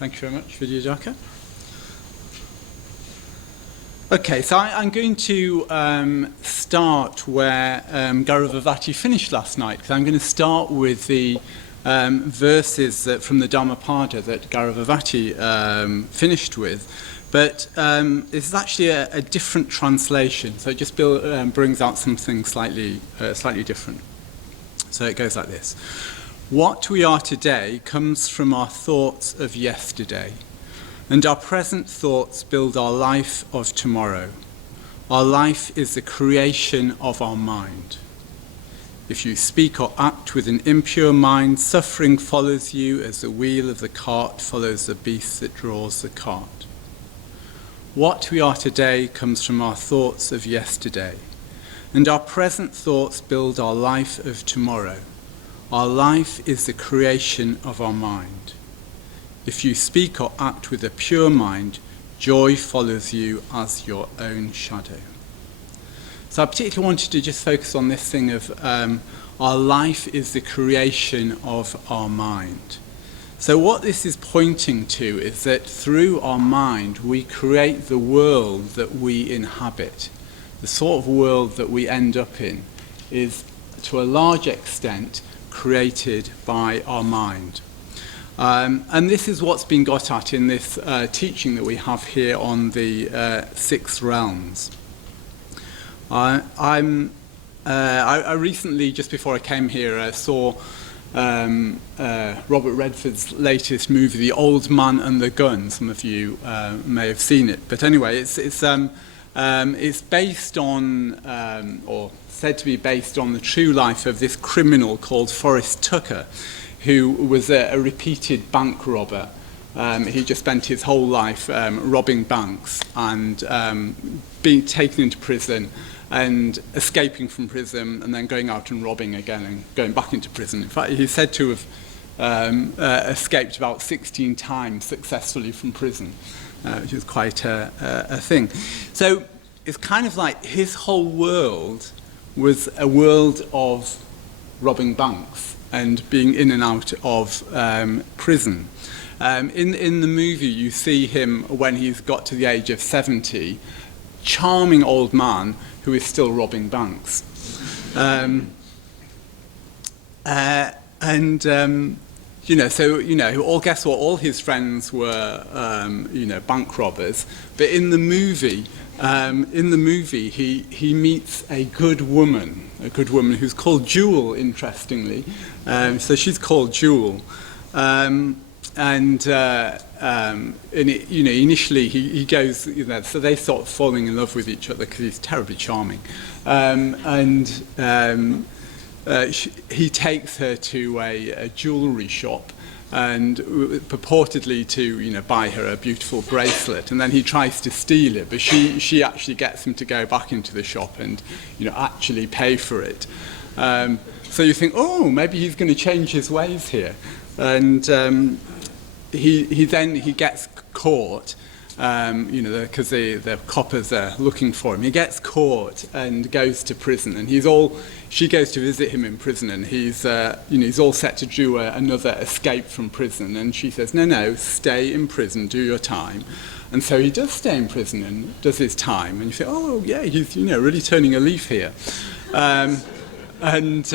Thank you very much, Vidyajaka. Okay, so I'm going to start where Gauravavati finished last night, because I'm going to start with the verses from the Dhammapada that Gauravavati finished with. But this is actually a different translation, so it just brings out something slightly different. So it goes like this. What we are today comes from our thoughts of yesterday, and our present thoughts build our life of tomorrow. Our life is the creation of our mind. If you speak or act with an impure mind, suffering follows you as the wheel of the cart follows the beast that draws the cart. What we are today comes from our thoughts of yesterday, and our present thoughts build our life of tomorrow. Our life is the creation of our mind. If you speak or act with a pure mind, joy follows you as your own shadow. So I particularly wanted to just focus on this thing of our life is the creation of our mind. So what this is pointing to is that through our mind we create the world that we inhabit. The sort of world that we end up in is, to a large extent, created by our mind. And this is what's been got at in this teaching that we have here on the 6 realms. I recently, just before I came here, saw Robert Redford's latest movie, The Old Man and the Gun. Some of you may have seen it. But anyway, it's based on, or said to be based on, the true life of this criminal called Forrest Tucker, who was a repeated bank robber. He just spent his whole life robbing banks and being taken into prison and escaping from prison and then going out and robbing again and going back into prison. In fact, he's said to have escaped about 16 times successfully from prison, which is quite a thing. So it's kind of like his whole world was a world of robbing banks and being in and out of prison. In the movie, you see him when he's got to the age of 70, charming old man who is still robbing banks. Guess what? All his friends were, bank robbers. But in the movie, he meets a good woman who's called Jewel, interestingly. So she's called Jewel. Initially he goes, so they start falling in love with each other because he's terribly charming. He takes her to a jewellery shop and purportedly to buy her a beautiful bracelet, and then he tries to steal it, but she actually gets him to go back into the shop and actually pay for it. So you think, oh, maybe he's going to change his ways here, and he gets caught, because the coppers are looking for him. He gets caught and goes to prison, and she goes to visit him in prison, and he's all set to do another escape from prison, and she says, no, stay in prison, do your time. And so he does stay in prison and does his time, and you think, oh yeah, he's really turning a leaf here. And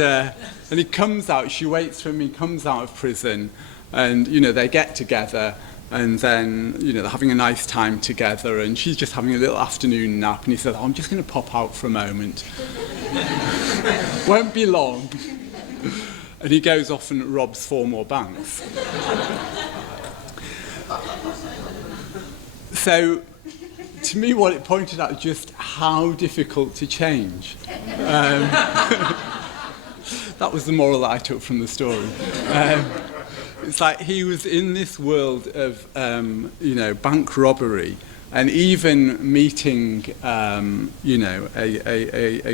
he comes out, she waits for him, he comes out of prison, and they get together, and then they're having a nice time together, and she's just having a little afternoon nap, and he says, I'm just going to pop out for a moment. Won't be long. And he goes off and robs 4 more banks. So to me, what it pointed out is just how difficult to change. That was the moral that I took from the story. It's like he was in this world of, bank robbery, and even meeting, a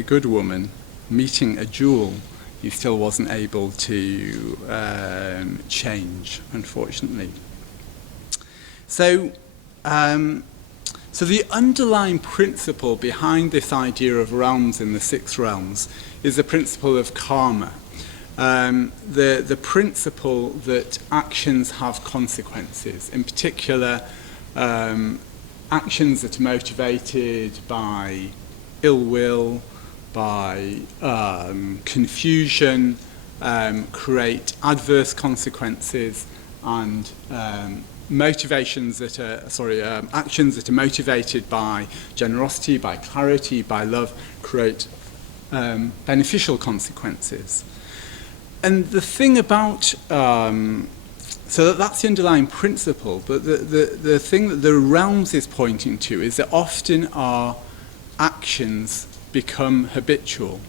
good woman, meeting a jewel, he still wasn't able to change, unfortunately. So the underlying principle behind this idea of realms in the 6 realms is the principle of karma. the principle that actions have consequences, in particular actions that are motivated by ill will, by confusion, create adverse consequences, and actions that are motivated by generosity, by clarity, by love, create beneficial consequences. And the thing about so that's the underlying principle, but the thing that the realms is pointing to is that often our actions become habitual.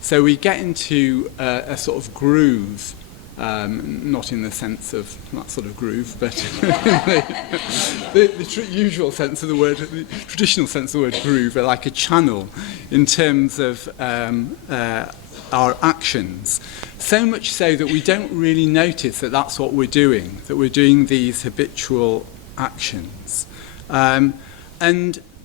So we get into a sort of groove, not in the sense of that sort of groove, but in the usual sense of the word, the traditional sense of the word groove, like a channel in terms of our actions. So much so that we don't really notice that that's what we're doing, that we're doing these habitual actions. And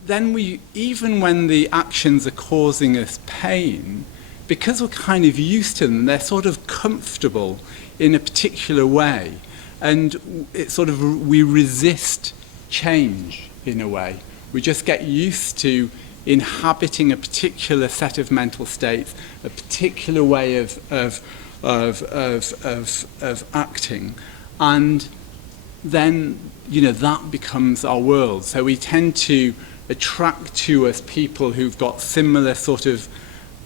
then even when the actions are causing us pain, because we're kind of used to them, they're sort of comfortable in a particular way. And it's sort of, we resist change in a way. We just get used to inhabiting a particular set of mental states, a particular way of acting, and then that becomes our world. So we tend to attract to us people who've got similar sort of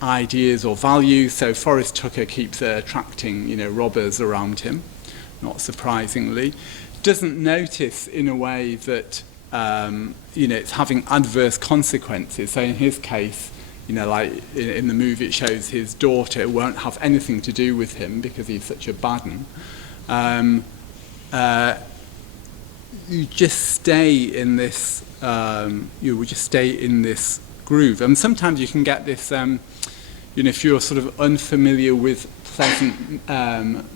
ideas or values. So Forrest Tucker keeps attracting robbers around him, not surprisingly. Doesn't notice in a way that it's having adverse consequences. So in his case, like in the movie it shows his daughter won't have anything to do with him because he's such a bad one. You just stay in this groove. And sometimes you can get this, if you're sort of unfamiliar with pleasant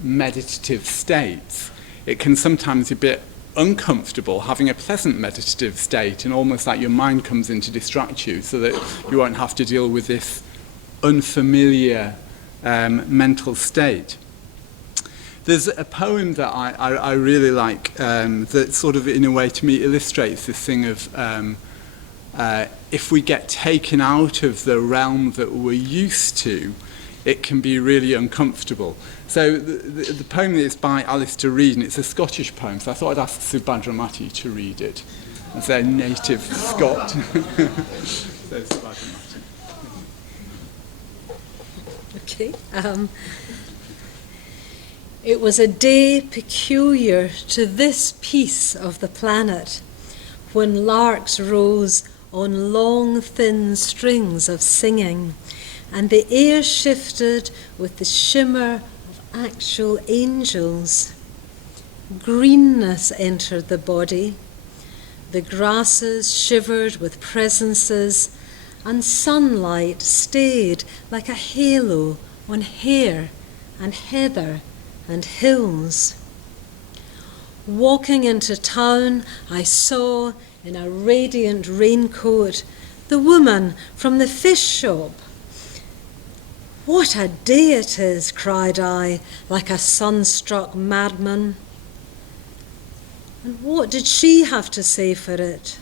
meditative states, it can sometimes be a bit uncomfortable having a pleasant meditative state, and almost like your mind comes in to distract you so that you won't have to deal with this unfamiliar mental state. There's a poem that I really like that sort of, in a way, to me, illustrates this thing of if we get taken out of the realm that we're used to, it can be really uncomfortable. So the poem is by Alistair Reid, and it's a Scottish poem, so I thought I'd ask Subhadra Mati to read it as a native Scot. So Subhadra Mati. Okay. It was a day peculiar to this piece of the planet, when larks rose on long thin strings of singing, and the air shifted with the shimmer of actual angels. Greenness entered the body, the grasses shivered with presences, and sunlight stayed like a halo on hair and heather and hills. Walking into town, I saw, in a radiant raincoat, the woman from the fish shop. "What a day it is," cried I, like a sunstruck madman. And what did she have to say for it?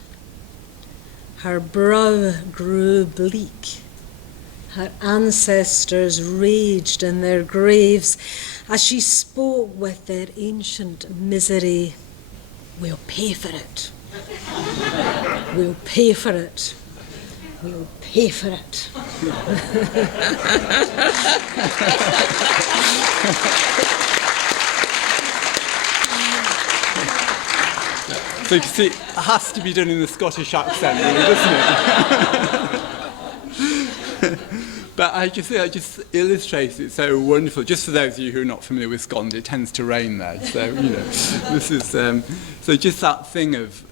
Her brow grew bleak. Her ancestors raged in their graves as she spoke with their ancient misery. "We'll pay for it. We'll pay for it. We'll pay for it." So you can see, it has to be done in the Scottish accent, really, doesn't it? But I just think it just illustrates it so wonderfully. Just for those of you who are not familiar with Scotland, it tends to rain there. So, this is, so just that thing of,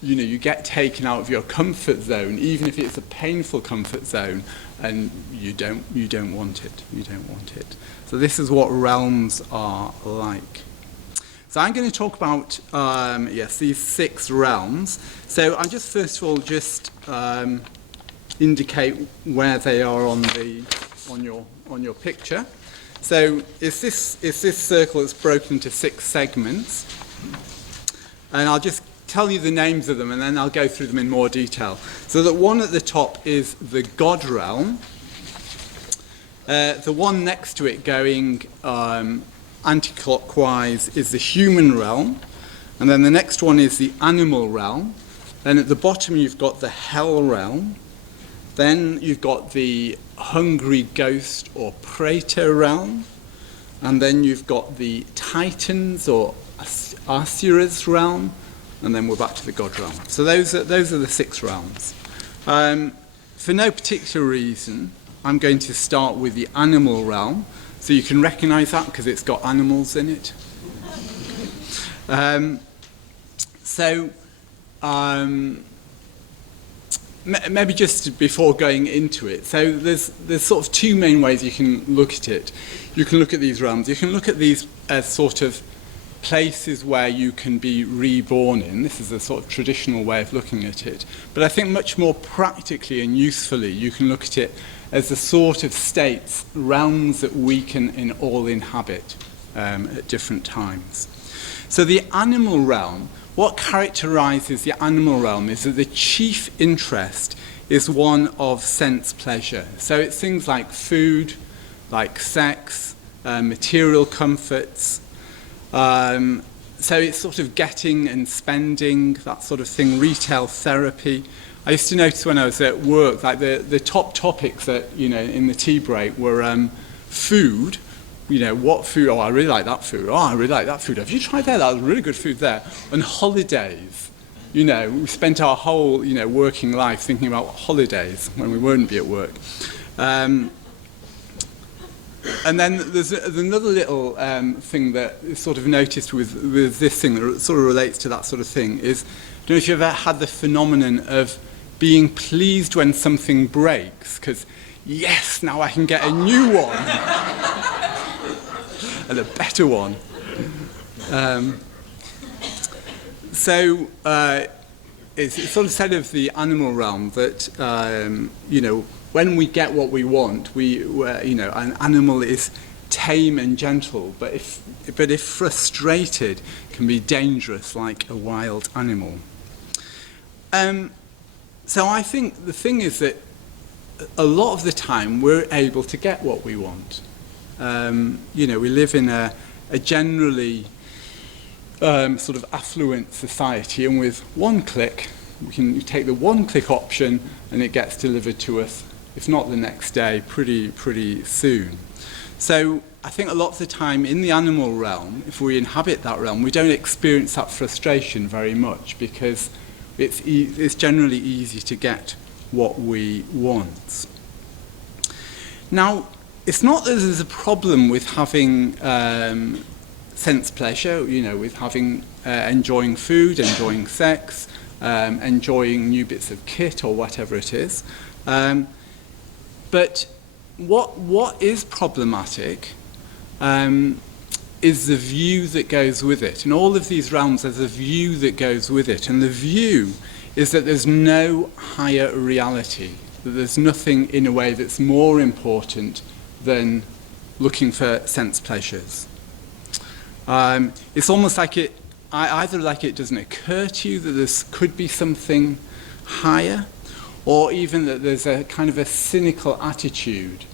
you get taken out of your comfort zone, even if it's a painful comfort zone, and you don't want it. You don't want it. So this is what realms are like. So I'm going to talk about, these 6 realms. So I'm just, first of all, indicate where they are on your picture. So it's this circle that's broken into 6 segments. And I'll just tell you the names of them, and then I'll go through them in more detail. So the one at the top is the God Realm. The one next to it going anti-clockwise is the Human Realm. And then the next one is the Animal Realm. Then at the bottom you've got the Hell Realm. Then you've got the Hungry Ghost or Praetor Realm. And then you've got the Titans or Asura's Realm. And then we're back to the God Realm. So those are the 6 realms. For no particular reason, I'm going to start with the Animal Realm. So you can recognise that because it's got animals in it. Maybe just before going into it, so there's sort of 2 main ways you can look at it. You can look at these realms. You can look at these as sort of places where you can be reborn in. This is a sort of traditional way of looking at it. But I think much more practically and usefully, you can look at it as the sort of states, realms that we can all inhabit at different times. So the animal realm, what characterises the animal realm is that the chief interest is one of sense pleasure. So it's things like food, like sex, material comforts. So it's sort of getting and spending, that sort of thing, retail therapy. I used to notice when I was at work, like the top topics that, in the tea break were food. What food? Oh, I really like that food. Oh, I really like that food. Have you tried that? That was really good food there. And holidays. We spent our whole, working life thinking about holidays when we wouldn't be at work. And then there's another little thing that is sort of noticed with this thing that sort of relates to that sort of thing is, I don't know if you've ever had the phenomenon of being pleased when something breaks, because, yes, now I can get a new one. And a better one. It's sort of said of the animal realm that, when we get what we want, an animal is tame and gentle, but if frustrated, can be dangerous like a wild animal. So I think the thing is that a lot of the time we're able to get what we want. We live in a generally sort of affluent society, and with one click, we can take the one-click option and it gets delivered to us, if not the next day, pretty soon. So I think a lot of the time in the animal realm, if we inhabit that realm, we don't experience that frustration very much because it's generally easy to get what we want. Now, it's not that there's a problem with having sense pleasure, with having enjoying food, enjoying sex, enjoying new bits of kit or whatever it is. But what is problematic is the view that goes with it. In all of these realms, there's a view that goes with it. And the view is that there's no higher reality, that there's nothing in a way that's more important than looking for sense pleasures. It's almost like either like it doesn't occur to you that there could be something higher, or even that there's a kind of a cynical attitude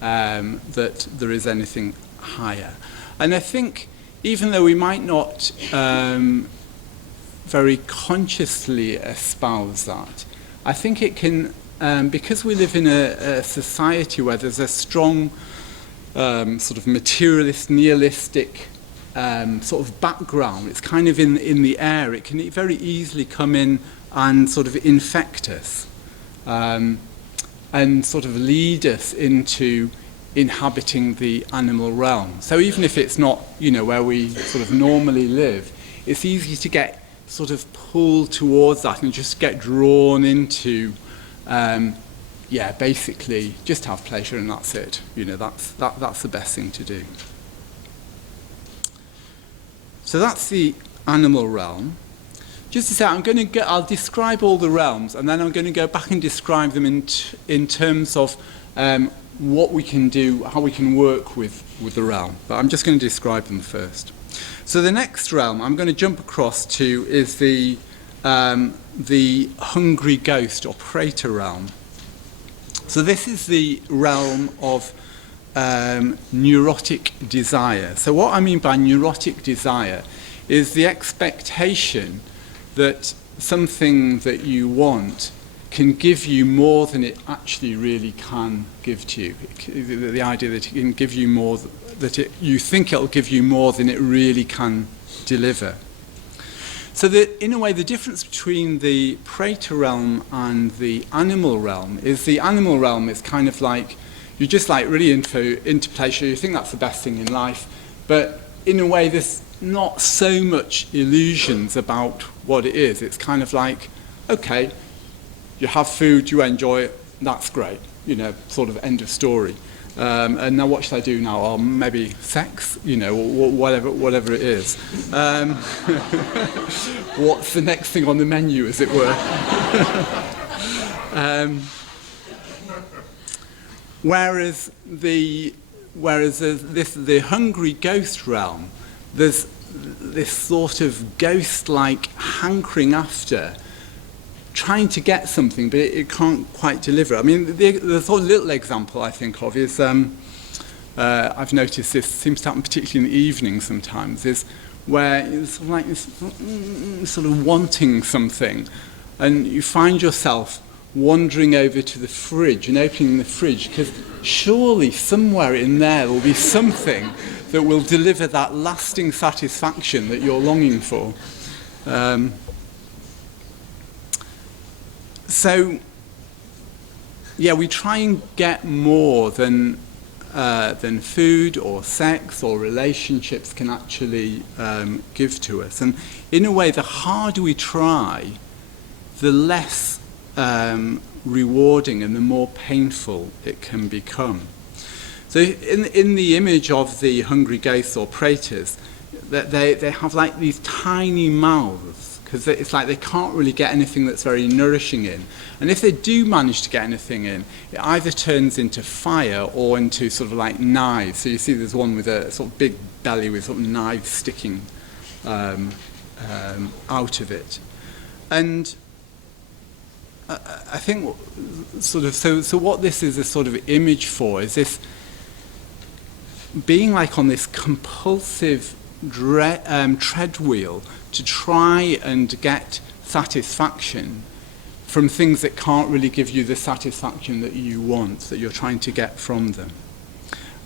that there is anything higher. And I think even though we might not very consciously espouse that, I think it can, because we live in a society where there's a strong sort of materialist, nihilistic sort of background, it's kind of in the air, it can very easily come in and sort of infect us and sort of lead us into inhabiting the animal realm. So even if it's not, where we sort of normally live, it's easy to get sort of pulled towards that and just get drawn into, basically just have pleasure and that's it. That's the best thing to do. So that's the animal realm. Just to say, I'll describe all the realms, and then I'm going to go back and describe them in terms of what we can do, how we can work with the realm. But I'm just going to describe them first. So the next realm I'm going to jump across to is the hungry ghost or praetor realm. So this is the realm of neurotic desire. So what I mean by neurotic desire is the expectation that something that you want can give you more than it actually really can give to you. The idea that it can give you more, you think it'll give you more than it really can deliver. So in a way, the difference between the praetor realm and the animal realm is the animal realm is kind of like, you're just like really into pleasure, you think that's the best thing in life, but in a way there's not so much illusions about what it is. It's kind of like, okay, you have food, you enjoy it, that's great, sort of end of story. And now what should I do now? Or maybe sex, whatever it is. What's the next thing on the menu, as it were? Whereas the hungry ghost realm, there's this sort of ghost-like hankering after, trying to get something, but it can't quite deliver. I mean, the sort of little example I think of is, I've noticed this seems to happen particularly in the evening sometimes, is where it's sort of like this, sort of wanting something, and you find yourself wandering over to the fridge and opening the fridge, because surely somewhere in there will be something that will deliver that lasting satisfaction that you're longing for. So, yeah, we try and get more than food or sex or relationships can actually give to us. And in a way, the harder we try, the less rewarding and the more painful it can become. So in the image of the hungry ghosts or praetors, they have like these tiny mouths, because it's like they can't really get anything that's very nourishing in. And if they do manage to get anything in, it either turns into fire or into sort of like knives. So you see there's one with a sort of big belly with sort of knives sticking out of it. And I think sort of, so what this is a sort of image for is this being like on this compulsive treadwheel to try and get satisfaction from things that can't really give you the satisfaction that you want, that you're trying to get from them.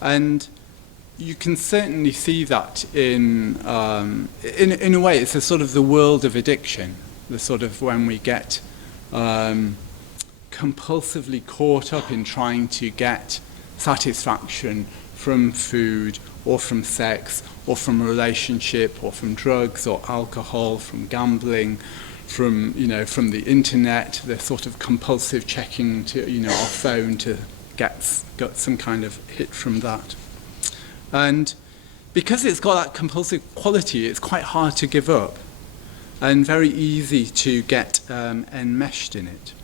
And you can certainly see that in a way, it's a sort of the world of addiction, the sort of when we get compulsively caught up in trying to get satisfaction from food or from sex or from a relationship or from drugs or alcohol, from gambling, from the internet, the sort of compulsive checking to our phone to get some kind of hit from that. And because it's got that compulsive quality, it's quite hard to give up and very easy to get enmeshed in it.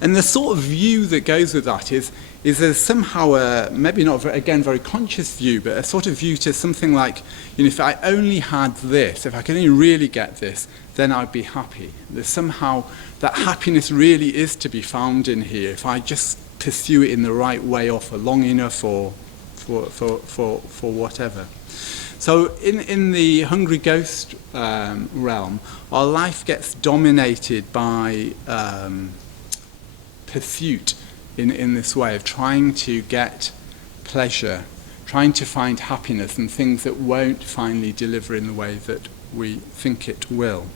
And the sort of view that goes with that is there's somehow maybe not very conscious view, but a sort of view to something like, if I only had this, if I could only really get this, then I'd be happy. There's somehow that happiness really is to be found in here if I just pursue it in the right way or for long enough or for whatever. So in the hungry ghost realm, our life gets dominated by pursuit in this way of trying to get pleasure, trying to find happiness and things that won't finally deliver in the way that we think it will.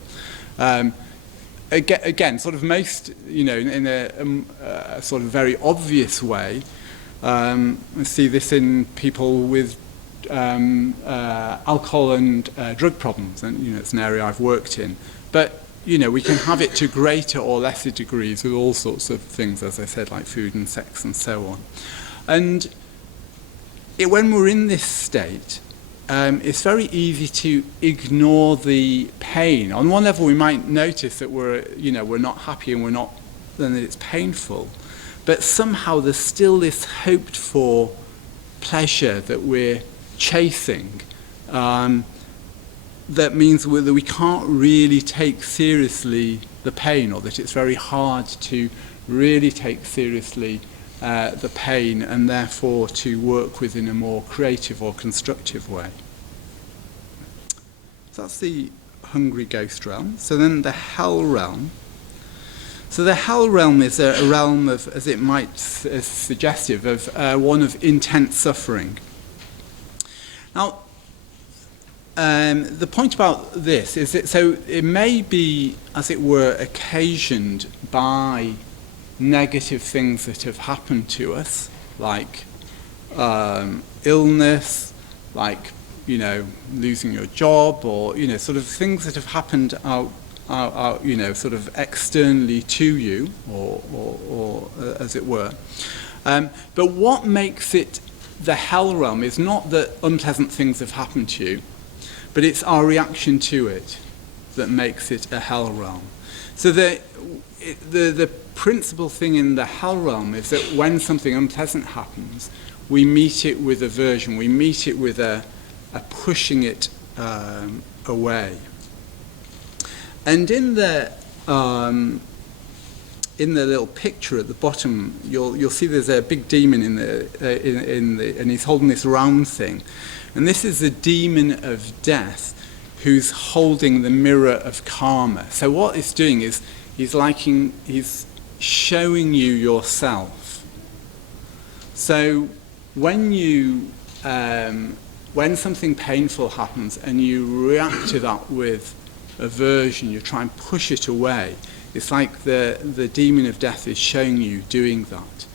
Again, sort of most, in a sort of very obvious way, I see this in people with alcohol and drug problems, and it's an area I've worked in. But we can have it to greater or lesser degrees with all sorts of things, as I said, like food and sex and so on. And when we're in this state, it's very easy to ignore the pain. On one level, we might notice that we're not happy and then it's painful. but somehow there's still this hoped for pleasure that we're chasing, that means that we can't really take seriously the pain, or that it's very hard to really take seriously the pain, and therefore to work with in a more creative or constructive way. So that's the hungry ghost realm. So then the Hal Realm. So the Hal Realm is a realm of, as it might suggestive, of one of intense suffering. Now, the point about this is that so it may be, as it were, occasioned by negative things that have happened to us, like illness, like, you know, losing your job, or, you know, sort of things that have happened out you know, sort of externally to you, or as it were. But what makes it the Hell Realm is not that unpleasant things have happened to you, but it's our reaction to it that makes it a Hell Realm. So the principal thing in the Hell Realm is that when something unpleasant happens, we meet it with aversion. We meet it with a pushing it away. And in the little picture at the bottom, you'll see there's a big demon in the and he's holding this round thing, and this is the demon of death, who's holding the mirror of karma. So what it's doing is he's showing you yourself. So when something painful happens and you react to that with aversion, you try and push it away, it's like the demon of death is showing you doing that.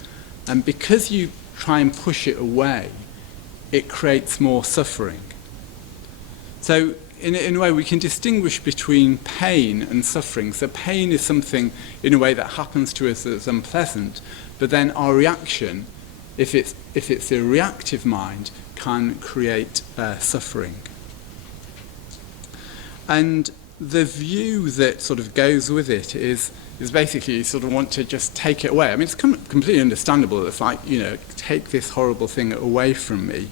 And because you try and push it away, it creates more suffering. So in a way we can distinguish between pain and suffering. So pain is something in a way that happens to us that's unpleasant, but then our reaction, if it's a reactive mind, can create suffering. And the view that sort of goes with it is basically you sort of want to just take it away. I mean, it's completely understandable. It's like, you know, take this horrible thing away from me.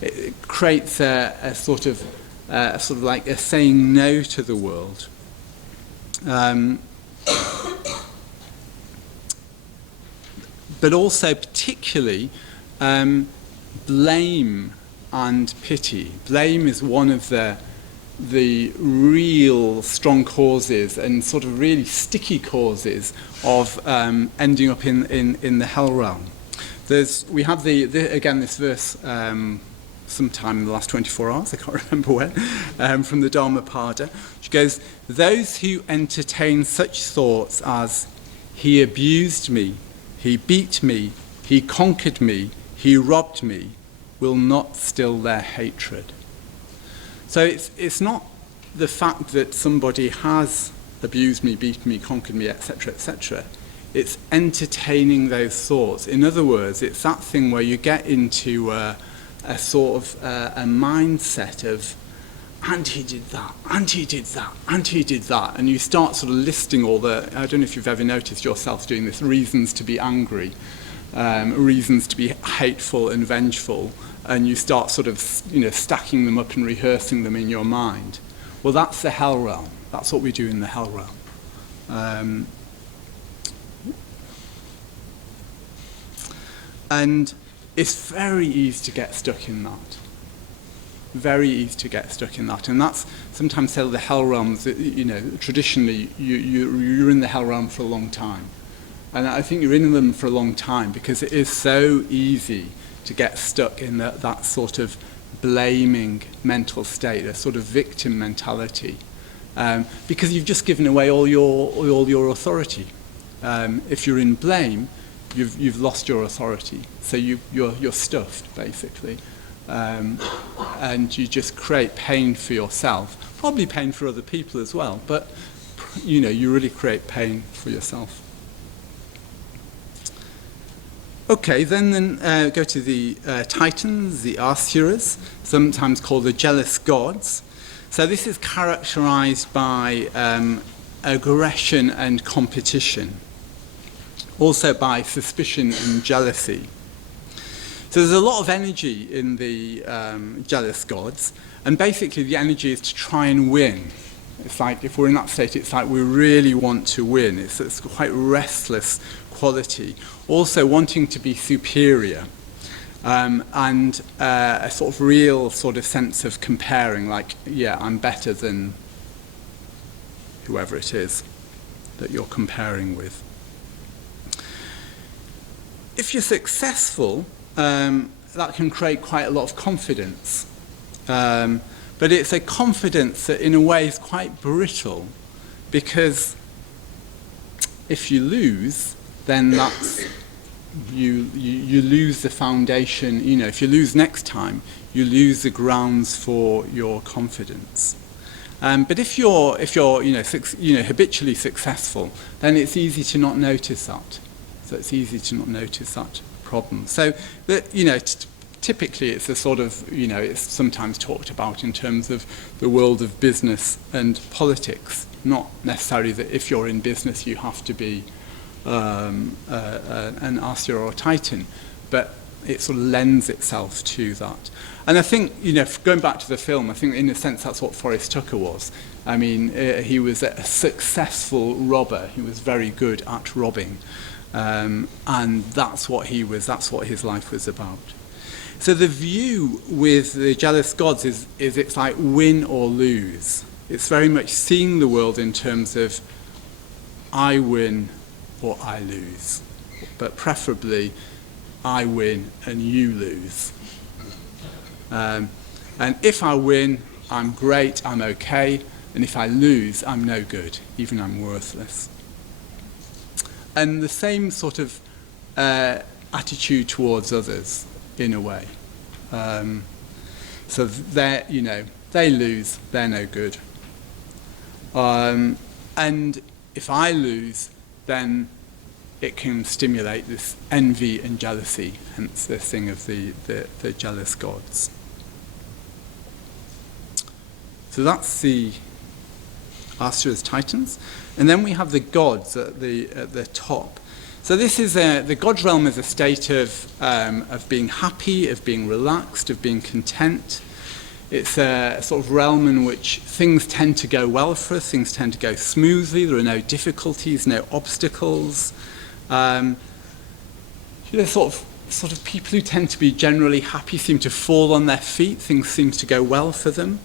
It creates a sort of like a saying no to the world. But also particularly blame and pity. Blame is one of the real strong causes and sort of really sticky causes of ending up in the Hell Realm. We have again this verse sometime in the last 24 hours, I can't remember when, from the Dhammapada, which goes, "Those who entertain such thoughts as, he abused me, he beat me, he conquered me, he robbed me, will not still their hatred." So it's not the fact that somebody has abused me, beaten me, conquered me, etc., etc. It's entertaining those thoughts. In other words, it's that thing where you get into a sort of a mindset of, and he did that, and he did that, and he did that, and you start sort of listing all the, I don't know if you've ever noticed yourself doing this, reasons to be angry, reasons to be hateful and vengeful, and you start sort of, you know, stacking them up and rehearsing them in your mind. Well, that's the Hell Realm. That's what we do in the Hell Realm. And it's very easy to get stuck in that. Very easy to get stuck in that. And that's sometimes said the Hell Realms, you know, traditionally you're in the Hell Realm for a long time. And I think you're in them for a long time because it is so easy to get stuck in that sort of blaming mental state, a sort of victim mentality, because you've just given away all your authority. If you're in blame, you've lost your authority, so you're stuffed basically, and you just create pain for yourself, probably pain for other people as well, but you know, you really create pain for yourself. Okay, then go to the Titans, the Asuras, sometimes called the jealous gods. So this is characterized by aggression and competition. also by suspicion and jealousy. So there's a lot of energy in the jealous gods, and basically the energy is to try and win. It's like, if we're in that state, it's like we really want to win. It's quite restless quality. Also wanting to be superior, and a sort of real sort of sense of comparing, like, yeah, I'm better than whoever it is that you're comparing with. If you're successful, that can create quite a lot of confidence. But it's a confidence that in a way is quite brittle, because if you lose, then that's, you lose the foundation. You know, if you lose next time, you lose the grounds for your confidence. But if you're habitually successful, then it's easy to not notice that. So it's easy to not notice that problem. So that, typically it's a sort of, it's sometimes talked about in terms of the world of business and politics. Not necessarily that if you're in business you have to be an Asya or a Titan, but it sort of lends itself to that. And I think, going back to the film, I think in a sense that's what Forrest Tucker was. I mean, he was a successful robber. He was very good at robbing. And that's what he was, that's what his life was about. So the view with the jealous gods is it's like win or lose. It's very much seeing the world in terms of I win or I lose, but preferably I win and you lose. And if I win, I'm great, I'm okay, and if I lose, I'm no good, even I'm worthless. And the same sort of attitude towards others, in a way. So they lose, they're no good. And if I lose, then it can stimulate this envy and jealousy, hence the thing of the jealous gods. So that's the Astra's Titans. And then we have the gods at the top. So this is the God realm is a state of being happy, of being relaxed, of being content. It's a sort of realm in which things tend to go well for us, things tend to go smoothly, there are no difficulties, no obstacles. Sort of people who tend to be generally happy seem to fall on their feet, things seem to go well for them.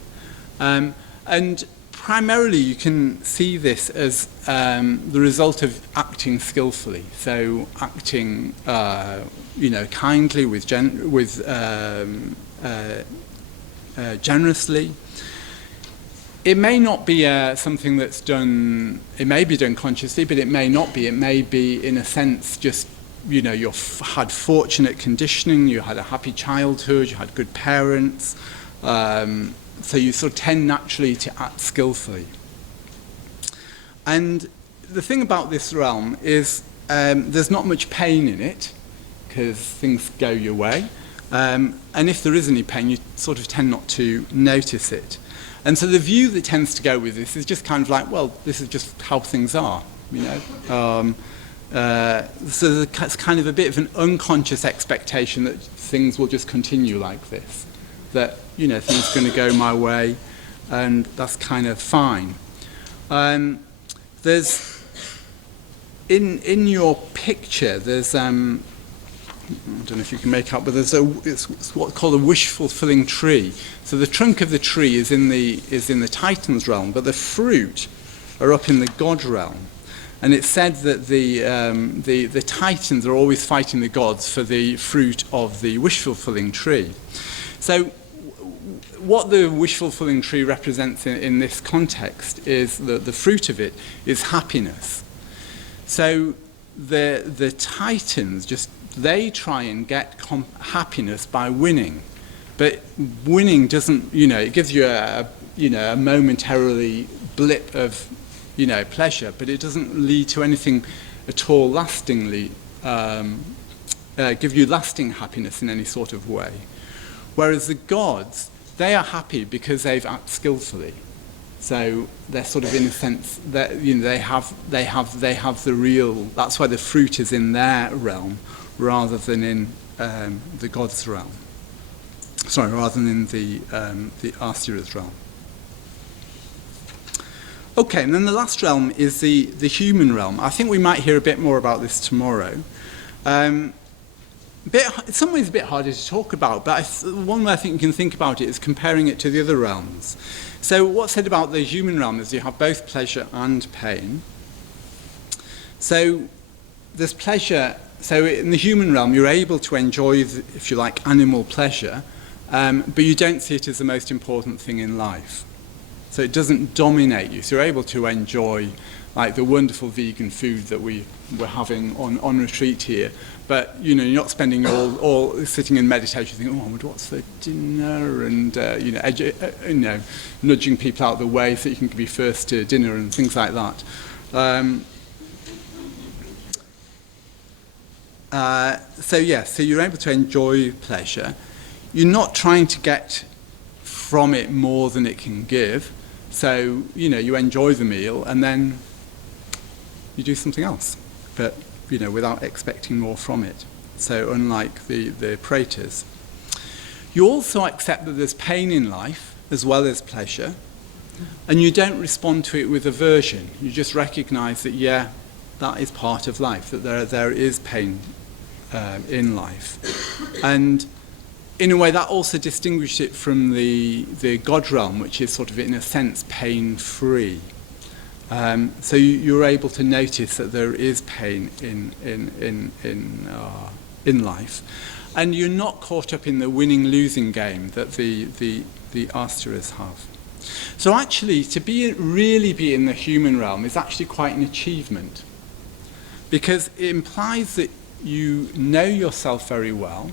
And primarily you can see this as the result of acting skillfully. So acting, kindly, generously. It may not be something that's done, it may be done consciously, but it may not be. It may be, in a sense, just, you've had fortunate conditioning, you had a happy childhood, you had good parents, so you sort of tend naturally to act skillfully. And the thing about this realm is there's not much pain in it, because things go your way. And if there is any pain, you sort of tend not to notice it. And so the view that tends to go with this is just kind of like, well, this is just how things are, So it's kind of a bit of an unconscious expectation that things will just continue like this. That, things are going to go my way, and that's kind of fine. There's, in your picture, there's, I don't know if you can make out, but there's it's what's called a wish-fulfilling tree. So the trunk of the tree is in the Titans realm, but the fruit are up in the God realm. And it's said that the Titans are always fighting the gods for the fruit of the wish-fulfilling tree. So what the wish-fulfilling tree represents in this context is the fruit of it is happiness. So the Titans they try and get happiness by winning, but winning doesn't, it gives you a momentarily blip of, pleasure, but it doesn't lead to anything at all lastingly, give you lasting happiness in any sort of way. Whereas the gods, they are happy because they've acted skillfully. So they're sort of, in a sense, that they have the real. That's why the fruit is in their realm rather than in the God's realm. Sorry, rather than in the Asura's realm. Okay, and then the last realm is the human realm. I think we might hear a bit more about this tomorrow. In some ways a bit harder to talk about, but one way I think you can think about it is comparing it to the other realms. So what's said about the human realm is you have both pleasure and pain. So there's pleasure. So in the human realm, you're able to enjoy, if you like, animal pleasure, but you don't see it as the most important thing in life. So it doesn't dominate you. So you're able to enjoy, like, the wonderful vegan food that we're having on retreat here. But, you're not spending all sitting in meditation thinking, oh, what's for dinner? And, nudging people out of the way so you can be first to dinner and things like that. So you're able to enjoy pleasure. You're not trying to get from it more than it can give. So, you enjoy the meal and then you do something else, but, without expecting more from it. So unlike the Praetors. You also accept that there's pain in life as well as pleasure, and you don't respond to it with aversion. You just recognize that, that is part of life, that there is pain in life. And in a way, that also distinguishes it from the God realm, which is sort of, in a sense, pain-free. So you're able to notice that there is pain in life, and you're not caught up in the winning-losing game that the Asuras have. So actually, to really be in the human realm is actually quite an achievement, because it implies that you know yourself very well.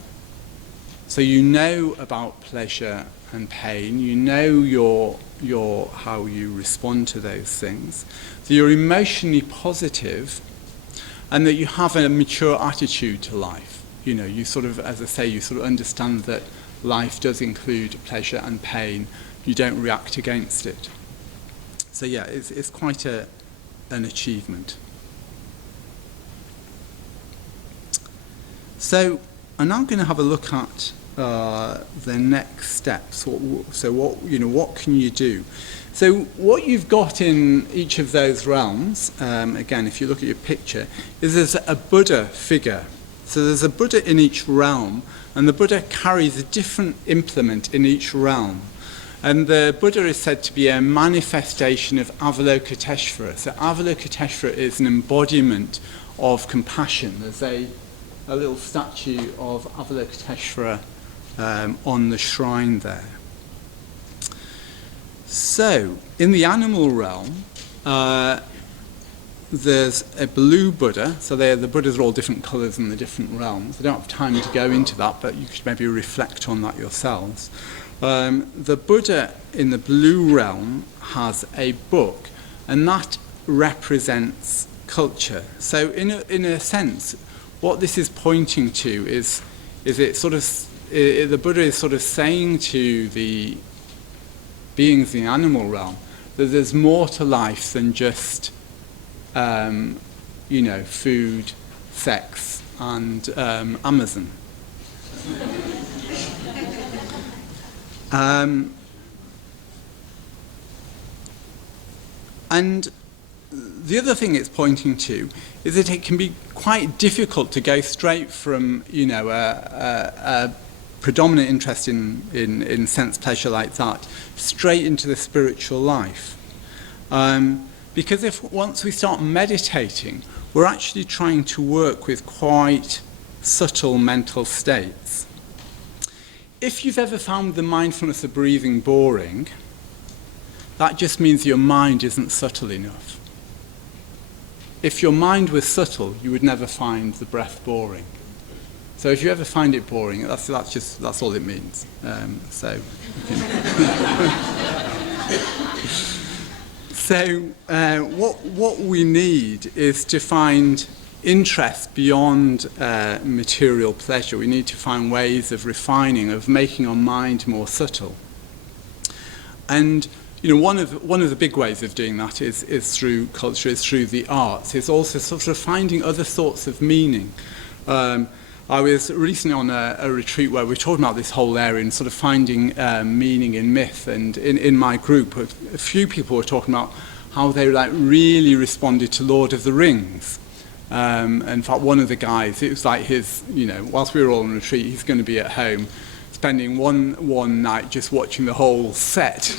So you know about pleasure and pain. You know your how you respond to those things. So you're emotionally positive, and that you have a mature attitude to life. You sort of, as I say, you sort of understand that life does include pleasure and pain. You don't react against it. So it's quite an achievement. So I'm now going to have a look at the next steps. What can you do? So what you've got in each of those realms, again, if you look at your picture, is there's a Buddha figure. So there's a Buddha in each realm, and the Buddha carries a different implement in each realm. And the Buddha is said to be a manifestation of Avalokiteshvara. So Avalokiteshvara is an embodiment of compassion. There's a little statue of Avalokiteshvara on the shrine there. So, in the animal realm, there's a blue Buddha. So the Buddhas are all different colours in the different realms. I don't have time to go into that, but you could maybe reflect on that yourselves. The Buddha in the blue realm has a book, and that represents culture. So, in a sense, what this is pointing to is it sort of the Buddha is sort of saying to the beings in the animal realm that there's more to life than just food, sex, and Amazon. And the other thing it's pointing to is that it can be quite difficult to go straight from, a predominant interest in sense pleasure like that, straight into the spiritual life. Because once we start meditating, we're actually trying to work with quite subtle mental states. If you've ever found the mindfulness of breathing boring, that just means your mind isn't subtle enough. If your mind was subtle, you would never find the breath boring. So if you ever find it boring, that's all it means. What we need is to find interest beyond material pleasure. We need to find ways of refining, of making our mind more subtle. And one of the big ways of doing that is through culture, is through the arts. It's also sort of finding other sorts of meaning. I was recently on a retreat where we were talking about this whole area and sort of finding meaning in myth. And in my group, a few people were talking about how they really responded to Lord of the Rings. In fact, one of the guys, it was like his, whilst we were all on retreat, he's going to be at home spending one night just watching the whole set.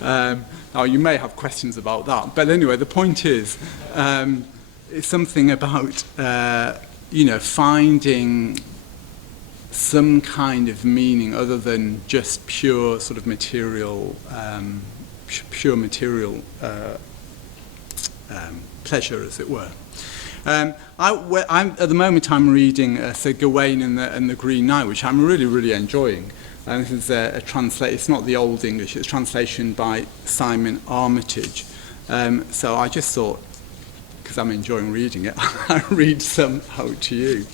Now, you may have questions about that. But anyway, the point is, it's something about, finding some kind of meaning other than just pure sort of material, pleasure, as it were. At the moment I'm reading Sir Gawain and the Green Knight, which I'm really, really enjoying. This is a translation, it's not the Old English, it's a translation by Simon Armitage. So I just thought, because I'm enjoying reading it, I'll read some out to you.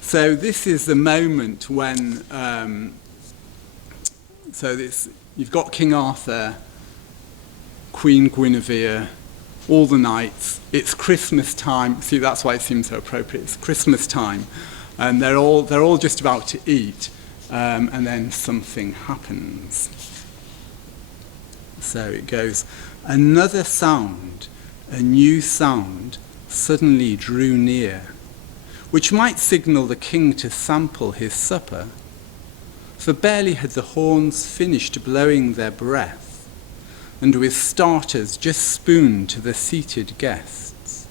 So this is the moment when, you've got King Arthur, Queen Guinevere, all the knights. It's Christmas time. See, that's why it seems so appropriate. It's Christmas time, and they're all just about to eat, and then something happens. So it goes. Another sound, a new sound, suddenly drew near, which might signal the king to sample his supper. For barely had the horns finished blowing their breath, and with starters just spooned to the seated guests,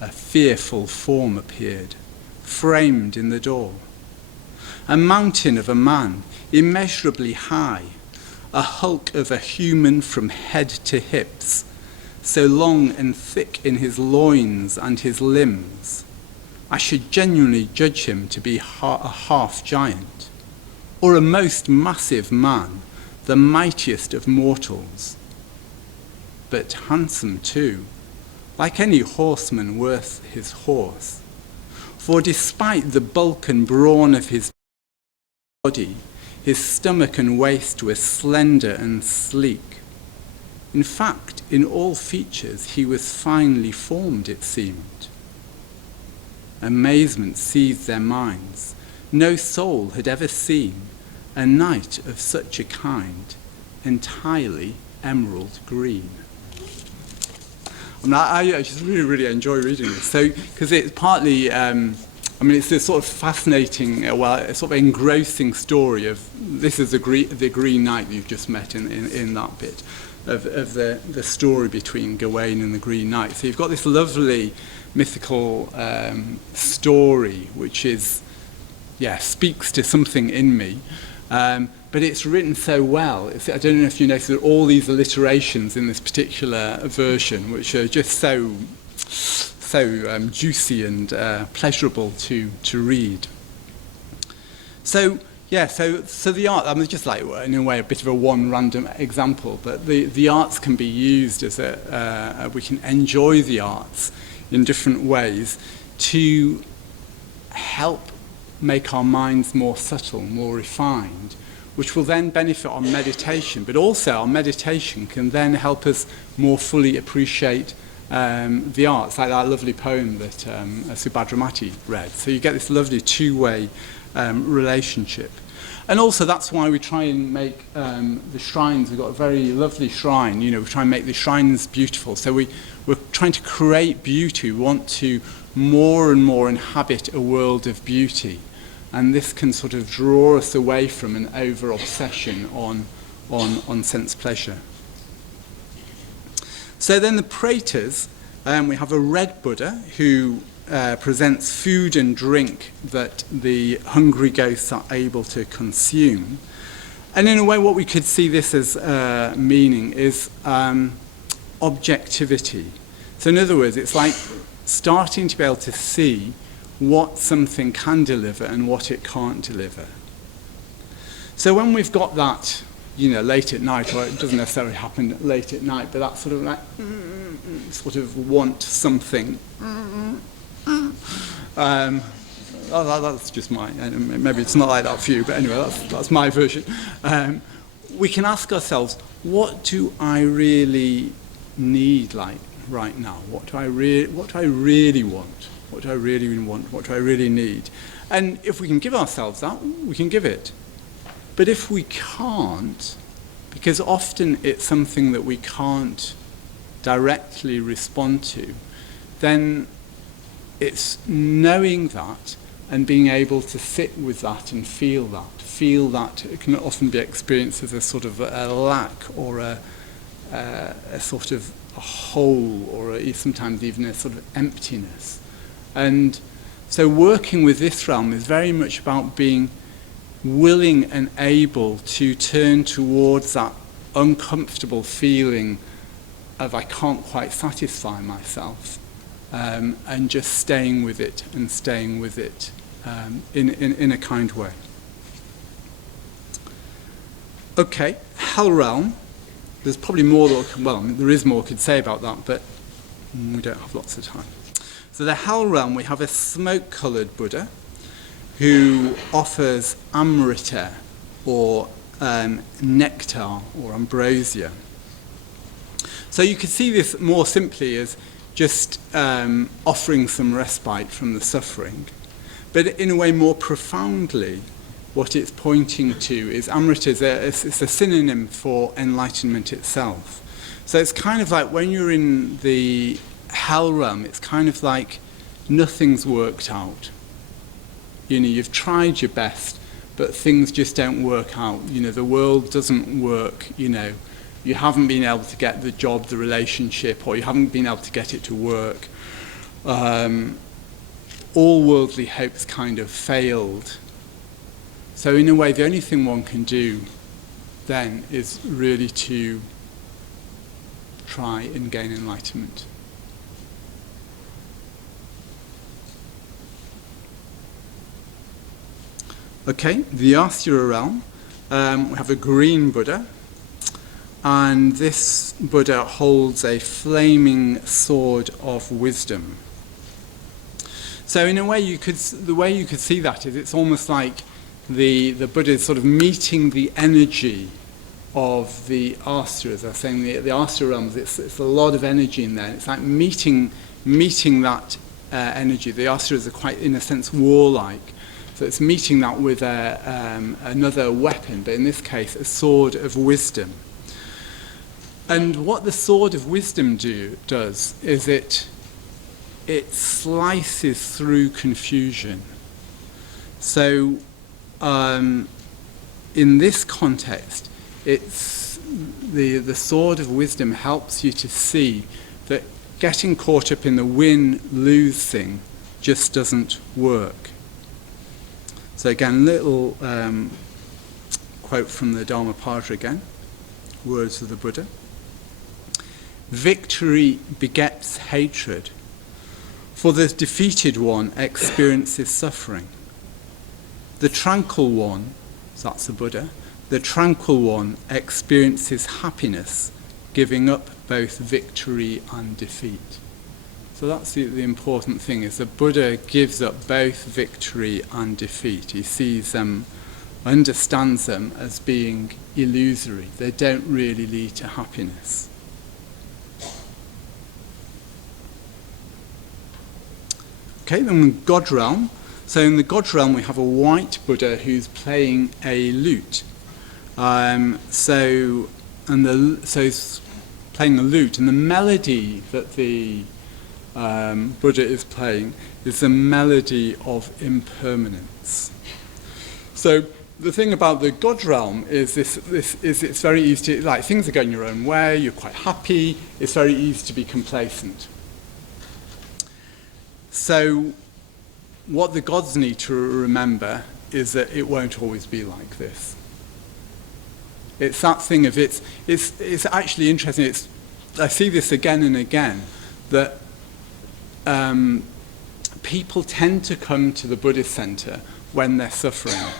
a fearful form appeared, framed in the door. A mountain of a man, immeasurably high, a hulk of a human from head to hips, so long and thick in his loins and his limbs, I should genuinely judge him to be a half giant, or a most massive man, the mightiest of mortals, but handsome too, like any horseman worth his horse. For despite the bulk and brawn of his body, his stomach and waist were slender and sleek. In fact, in all features he was finely formed, it seemed. Amazement seized their minds. No soul had ever seen a knight of such a kind, entirely emerald green. I just really, really enjoy reading this. So, because it's partly, it's this sort of fascinating, sort of engrossing story of, this is the Green Knight that you've just met in that bit, of the story between Gawain and the Green Knight. So you've got this lovely mythical story, which is, speaks to something in me. But it's written so well. I don't know if you noticed that all these alliterations in this particular version, which are just so juicy and pleasurable to read. So the art, just like, in a way, a bit of a one random example, but the arts can be used as we can enjoy the arts in different ways to help make our minds more subtle, more refined, which will then benefit our meditation, but also our meditation can then help us more fully appreciate the arts, like that lovely poem that Subhadramati read. So you get this lovely two-way relationship. And also that's why we try and make the shrines, we've got a very lovely shrine, we try and make the shrines beautiful. So we're trying to create beauty. We want to more and more inhabit a world of beauty. And this can sort of draw us away from an over-obsession on sense pleasure. So then the Praetors, we have a red Buddha who presents food and drink that the hungry ghosts are able to consume. And in a way, what we could see this as meaning is objectivity. So in other words, it's like starting to be able to see what something can deliver and what it can't deliver. So when we've got that, late at night, or it doesn't necessarily happen late at night, but that sort of like, sort of want something. That's just maybe it's not like that for you, but anyway, that's my version. we can ask ourselves, what do I really need like right now? What do I really want? What do I really want? What do I really need? And if we can give ourselves that, we can give it. But if we can't, because often it's something that we can't directly respond to, then it's knowing that and being able to sit with that and feel that. Feel that it can often be experienced as a sort of a lack or a sort of a hole or sometimes even a sort of emptiness. And so working with this realm is very much about being willing and able to turn towards that uncomfortable feeling of I can't quite satisfy myself, and just staying with it in a kind way. Okay, Hal Realm. There's probably more there is more I could say about that, but we don't have lots of time. So the Howl Realm, we have a smoke-coloured Buddha who offers amrita, or nectar, or ambrosia. So you could see this more simply as just offering some respite from the suffering. But in a way more profoundly, what it's pointing to is amrita it's a synonym for enlightenment itself. So it's kind of like when you're in the Hell Realm, it's kind of like nothing's worked out. You know, you've tried your best, but things just don't work out. You know, the world doesn't work, you know. You haven't been able to get the job, the relationship, or you haven't been able to get it to work. All worldly hopes kind of failed. So in a way, the only thing one can do then is really to try and gain enlightenment. Okay, the Asura realm, we have a green Buddha, and this Buddha holds a flaming sword of wisdom. So in a way, the way you could see that is it's almost like the Buddha is sort of meeting the energy of the Asuras. They're saying the Asura realms, it's a lot of energy in there. It's like meeting that energy. The Asuras are quite, in a sense, warlike. So it's meeting that with another weapon, but in this case, a sword of wisdom. And what the sword of wisdom does is it slices through confusion. So in this context, it's the sword of wisdom helps you to see that getting caught up in the win-lose thing just doesn't work. So again, little quote from the Dhammapada again, words of the Buddha. Victory begets hatred, for the defeated one experiences suffering. The tranquil one, so that's the Buddha, the tranquil one experiences happiness, giving up both victory and defeat. So that's the important thing, is the Buddha gives up both victory and defeat. He sees them, understands them as being illusory. They don't really lead to happiness. Okay, then the God realm. So in the God realm we have a white Buddha who's playing a lute. So he's playing the lute, and the melody that the Buddha is playing is the melody of impermanence. So the thing about the God realm is it's very easy to, like, things are going your own way, you're quite happy, it's very easy to be complacent. So what the gods need to remember is that it won't always be like this. It's that thing of it's actually interesting. I see this again and again, that people tend to come to the Buddhist center when they're suffering.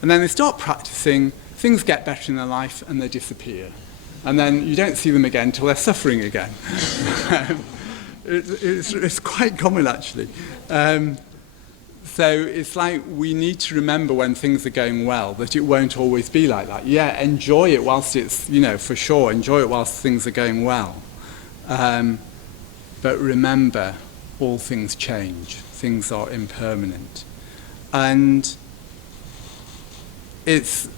And then they start practicing, things get better in their life, and they disappear. And then you don't see them again until they're suffering again. It's quite common, actually. So it's like we need to remember when things are going well that it won't always be like that. Yeah, enjoy it whilst it's, for sure, enjoy it whilst things are going well. But remember, all things change. Things are impermanent. And it's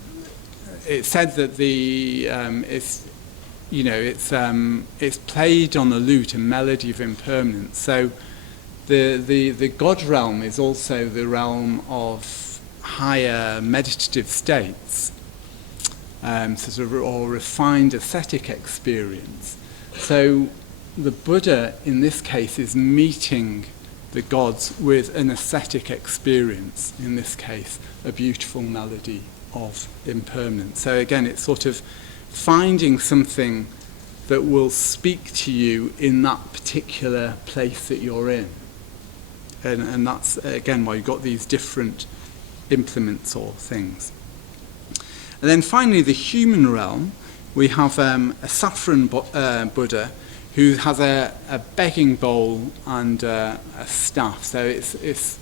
said that it's played on a lute, a melody of impermanence. So the God realm is also the realm of higher meditative states, sort of, or refined ascetic experience. So the Buddha, in this case, is meeting the gods with an ascetic experience, in this case, a beautiful melody of impermanence. So again, it's sort of finding something that will speak to you in that particular place that you're in. And that's, again, why you've got these different implements or things. And then finally, the human realm, we have a saffron Buddha who has a begging bowl and a staff. So it's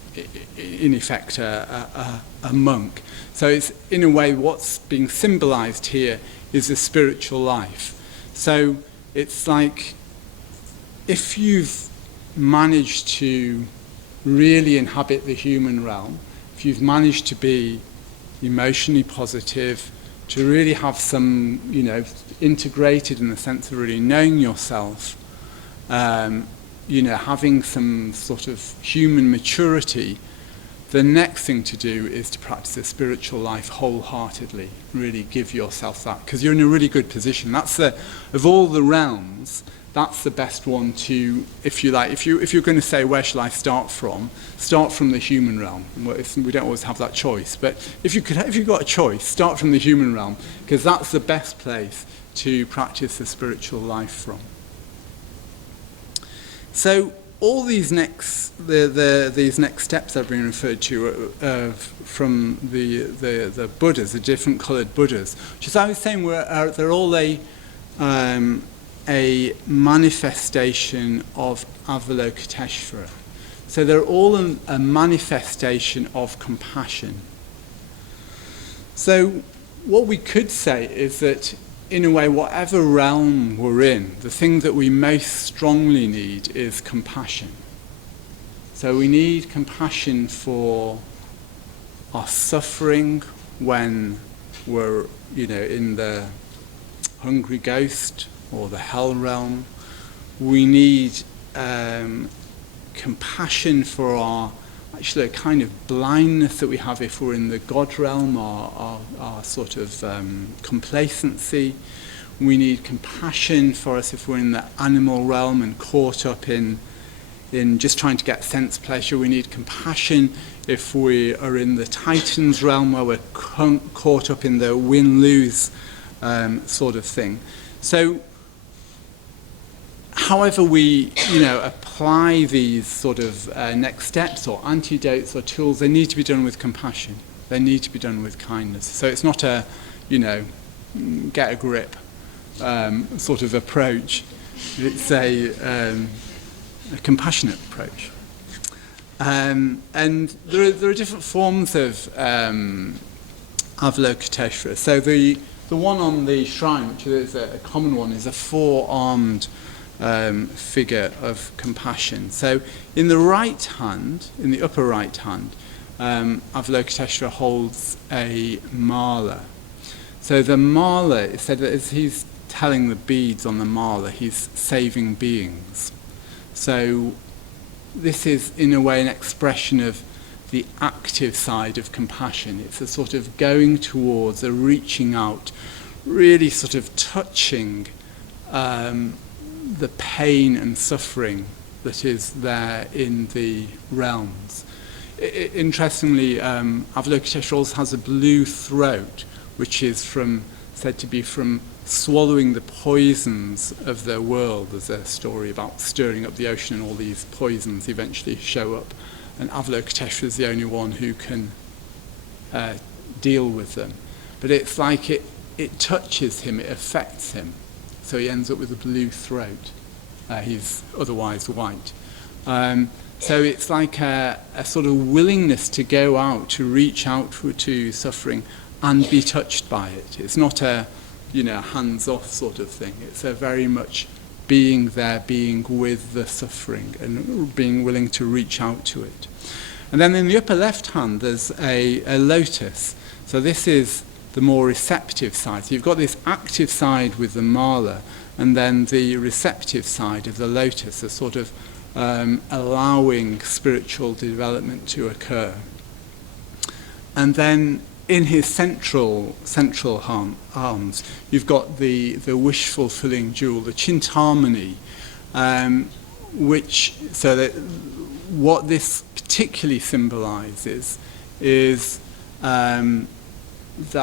in effect a monk. So it's, in a way, what's being symbolized here is a spiritual life. So it's like if you've managed to really inhabit the human realm, if you've managed to be emotionally positive, to really have some, integrated in the sense of really knowing yourself, having some sort of human maturity, the next thing to do is to practice a spiritual life wholeheartedly. Really give yourself that, because you're in a really good position. That's of all the realms, that's the best one to, if you like, if you're going to say, where shall I start from the human realm. We don't always have that choice, but if you've got a choice, start from the human realm, because that's the best place to practice the spiritual life from. So all these next steps I've been referred to from the Buddhas, the different coloured Buddhas, which, as I was saying, they're all a manifestation of Avalokiteshvara. So they're all a manifestation of compassion. So what we could say is that, in a way, whatever realm we're in, the thing that we most strongly need is compassion. So we need compassion for our suffering when we're, in the hungry ghost or the Hal Realm. We need compassion for our kind of blindness that we have if we're in the God realm, our sort of complacency. We need compassion for us if we're in the animal realm and caught up in just trying to get sense pleasure. We need compassion if we are in the Titans realm, where we're caught up in the win-lose sort of thing. So however we, apply these sort of next steps or antidotes or tools, they need to be done with compassion. They need to be done with kindness. So it's not a, get a grip sort of approach. It's a compassionate approach. And there are different forms of Avalokiteshvara. So the one on the shrine, which is a common one, is a four-armed figure of compassion. So in the right hand, in the upper right hand, Avalokiteshvara holds a mala. So the mala, it said that as he's telling the beads on the mala, he's saving beings. So this is, in a way, an expression of the active side of compassion. It's a sort of going towards, a reaching out, really sort of touching the pain and suffering that is there in the realms. Interestingly, Avalokiteshvara also has a blue throat, which is said to be from swallowing the poisons of the world. There's a story about stirring up the ocean, and all these poisons eventually show up, and Avalokiteshvara is the only one who can deal with them. But it's like it touches him, it affects him. So he ends up with a blue throat. He's otherwise white. So it's like a sort of willingness to go out, to reach out to suffering and be touched by it. It's not a, hands-off sort of thing. It's a very much being there, being with the suffering and being willing to reach out to it. And then in the upper left hand, there's a lotus. So this is the more receptive side. So you've got this active side with the mala, and then the receptive side of the lotus, a sort of allowing spiritual development to occur. And then in his central arms, you've got the wish-fulfilling jewel, the Chintamani, what this particularly symbolises is the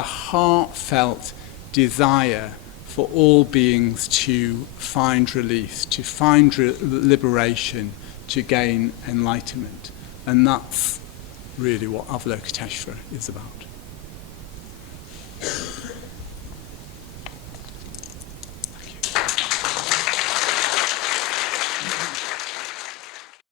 heartfelt desire for all beings to find release, to find liberation, to gain enlightenment. And that's really what Avalokiteshvara is about.